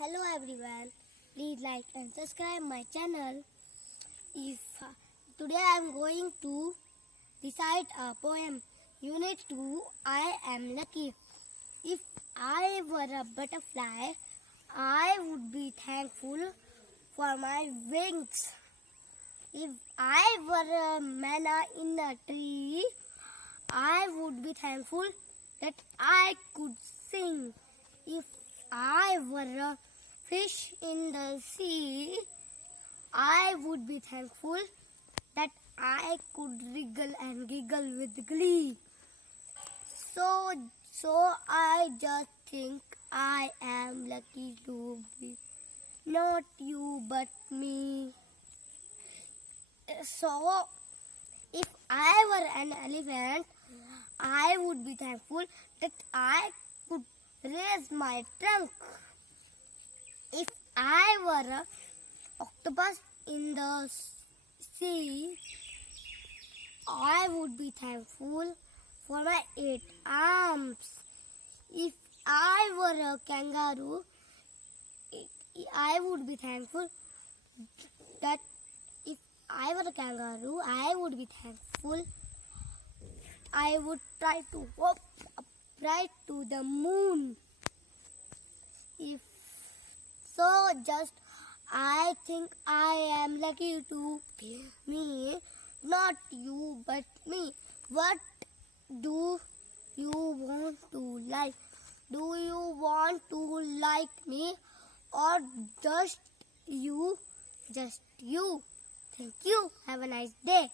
Hello everyone, please like and subscribe my channel. If Today I am going to recite a poem. Unit 2, I am lucky. If I were a butterfly, I would be thankful for my wings. If I were a manna in a tree, I would be thankful that I could sing. If I were a fish in the sea, I would be thankful that I could wriggle and giggle with glee. So I just think I am lucky to be not you but me. So if I were an elephant, I would be thankful that I could raise my trunk. If I were an octopus in the sea, I would be thankful for my 8 arms. If I were a kangaroo, I would be thankful that if I were a kangaroo, I would be thankful. I would try to hop upright to the moon. If so, just I think I am lucky to be me, not you but me. What do you want to like? Do you want to like me or just you? Just you. Thank you. Have a nice day.